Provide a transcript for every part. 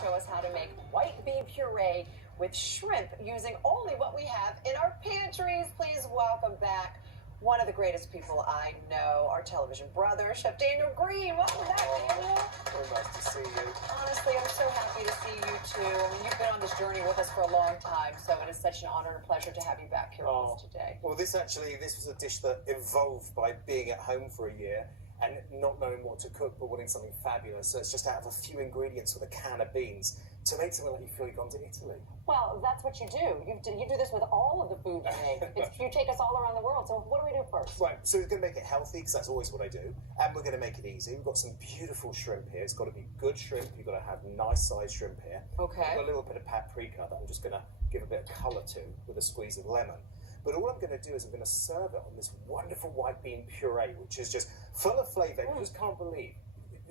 show us how to make white bean puree with shrimp using only what we have in our pantries. Please welcome back one of the greatest people I know, our television brother, Chef Daniel Green. Welcome back, Daniel. Very nice to see you. Honestly, I'm so happy to see you too. I mean, you've been on this journey with us for a long time, so it is such an honor and pleasure to have you back here with us today. Well, this was a dish that evolved by being at home for a year and not knowing what to cook but wanting something fabulous. So it's just out of a few ingredients with a can of beans to make something like you feel you've gone to Italy. Well, that's what you do. You do this with all of the food you make. You take us all around the world. So what do we do first? Right, so we're going to make it healthy because that's always what I do. And we're going to make it easy. We've got some beautiful shrimp here. It's got to be good shrimp. You've got to have nice sized shrimp here. Okay. I've got a little bit of paprika that I'm just going to give a bit of colour to with a squeeze of lemon. But all I'm going to do is I'm going to serve it on this wonderful white bean puree, which is just full of flavour. You just can't believe.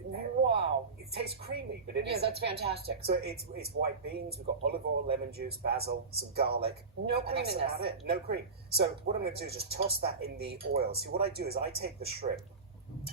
Wow. It tastes creamy, but it is. Yeah, that's fantastic. So it's white beans, we've got olive oil, lemon juice, basil, some garlic. No cream in this. That's about it. No cream. So what I'm going to do is just toss that in the oil. See, what I do is I take the shrimp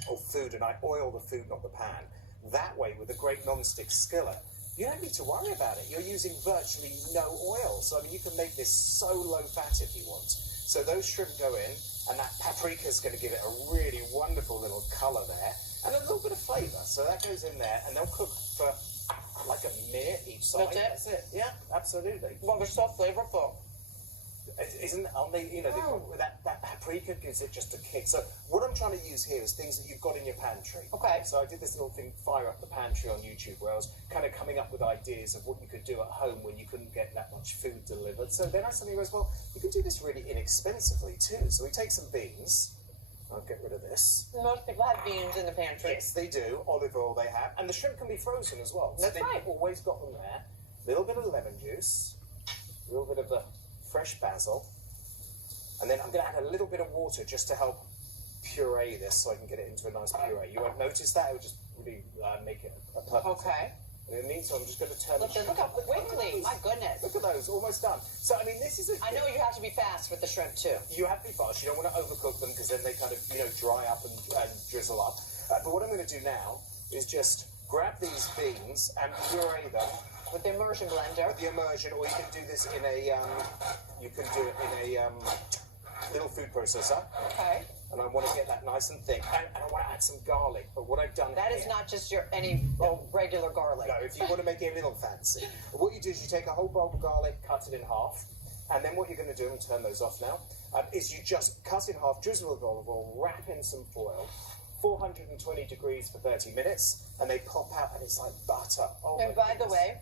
or food and I oil the food, not the pan. That way, with a great non-stick skillet, you don't need to worry about it. You're using virtually no oil. So, I mean, you can make this so low fat if you want. So those shrimp go in, and that paprika is going to give it a really wonderful little colour there, and a little bit of flavour. So that goes in there, and they'll cook for like a minute each side. That's it? That's it. Yeah, absolutely. Well, they're so flavorful. Isn't on the that paprika gives it just a kick. So what I'm trying to use here is things that you've got in your pantry. Okay. So I did this little thing, Fire Up the Pantry on YouTube, where I was kind of coming up with ideas of what you could do at home when you couldn't get that much food delivered. So then I suddenly realized, well, you could do this really inexpensively too. So we take some beans. I'll get rid of this. Most people have beans in the pantry. Yes, they do. Olive oil they have, and the shrimp can be frozen as well. That's right. You've always got them there. A little bit of lemon juice, a little bit of the fresh basil, and then I'm going to add a little bit of water just to help puree this so I can get it into a nice puree. You won't notice that, it will just really make it a perfect thing. Okay. And in the meantime, I'm just going to turn Look how quickly, my goodness. Look at those, almost done. So, I mean, this is I know you have to be fast with the shrimp too. You have to be fast. You don't want to overcook them because then they kind of, dry up and drizzle up. But what I'm going to do now is just grab these beans and puree them. With the immersion blender. With the immersion, or you can do this in a, little food processor. Okay. And I want to get that nice and thick. And I want to add some garlic. But what I've done That is not just your regular garlic. No, if you want to make it a little fancy. What you do is you take a whole bulb of garlic, cut it in half. And then what you're going to do, and turn those off now, is you just cut it in half, drizzle with olive oil, wrap in some foil, 420 degrees for 30 minutes, and they pop out and it's like butter. Oh, and by the way,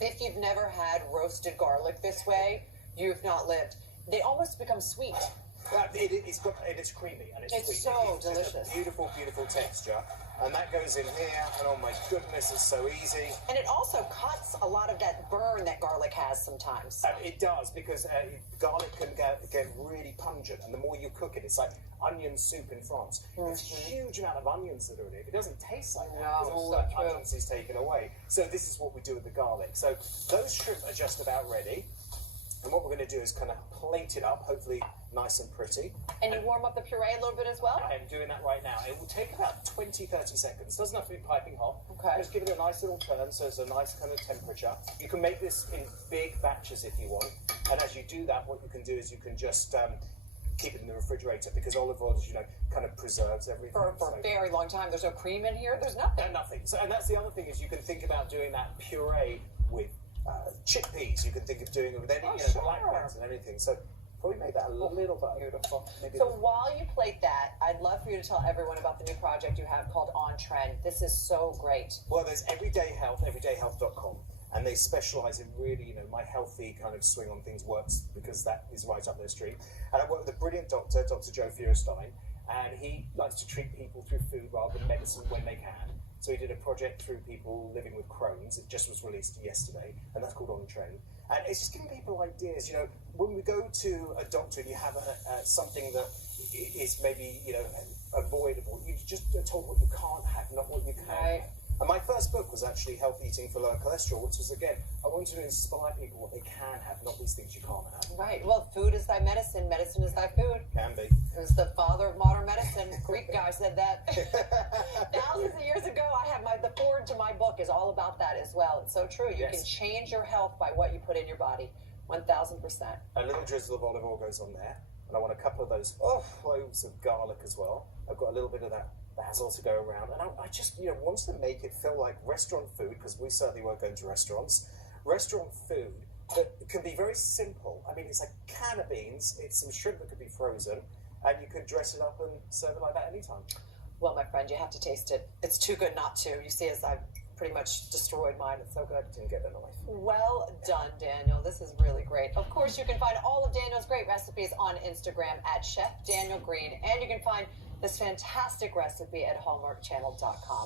if you've never had roasted garlic this way, you've not lived. They almost become sweet. It's creamy and it's sweet. So delicious. It's a beautiful, beautiful texture. And that goes in here, and oh my goodness, it's so easy. And it also cuts a lot of that burn that garlic has sometimes. It does, because garlic can get really pungent, and the more you cook it, it's like onion soup in France. There's a huge amount of onions that are in it. It doesn't taste like that because all that pungency is taken away. So this is what we do with the garlic. So those shrimp are just about ready. And what we're going to do is kind of plate it up, hopefully nice and pretty. And you warm up the puree a little bit as well? I'm doing that right now. It will take about 20, 30 seconds. Doesn't have to be piping hot. Okay. Just give it a nice little turn so it's a nice kind of temperature. You can make this in big batches if you want. And as you do that, what you can do is you can just keep it in the refrigerator, because olive oil, as you know, kind of preserves everything. For a very long time. There's no cream in here. There's nothing. No, nothing. So, and that's the other thing, is you can think about doing that puree with chickpeas. You can think of doing it with any black beans and everything. So probably make that a little bit beautiful. So while you plate that, I'd love for you to tell everyone about the new project you have called On Trend. This is so great. Well, there's Everyday Health, everydayhealth.com, and they specialise in really, my healthy kind of swing on things works, because that is right up their street. And I work with a brilliant doctor, Dr. Joe Feuerstein, and he likes to treat people through food rather than medicine when they can. So he did a project through people living with Crohn's. It just was released yesterday, and that's called On Trend. And it's just giving people ideas. When we go to a doctor and you have something that is maybe, avoidable, you just are told what you can't have, not what you can have. And my first book was actually Health Eating for Lower Cholesterol, which was, again, I wanted to inspire people what they can have, not these things you can't have. Right. Well, food is thy medicine. Medicine is thy food. Can be. It was the father of modern medicine. Greek guy said that. Thousands of years ago, I have the forward to my book. is all about that as well. It's so true. You can change your health by what you put in your body. 1,000%. A little drizzle of olive oil goes on there. And I want a couple of those cloves of garlic as well. I've got a little bit of that basil to go around. And I just, wanted to make it feel like restaurant food, because we certainly won't go into restaurants. Restaurant food that can be very simple. I mean, it's a can of beans, it's some shrimp that could be frozen, and you could dress it up and serve it like that anytime. Well, my friend, you have to taste it. It's too good not to. You see, as I've pretty much destroyed mine. It's so good. Didn't get a knife. Well done, Daniel. This is really great. Of course, you can find all of Daniel's great recipes on Instagram at Chef Daniel Green, and you can find this fantastic recipe at hallmarkchannel.com.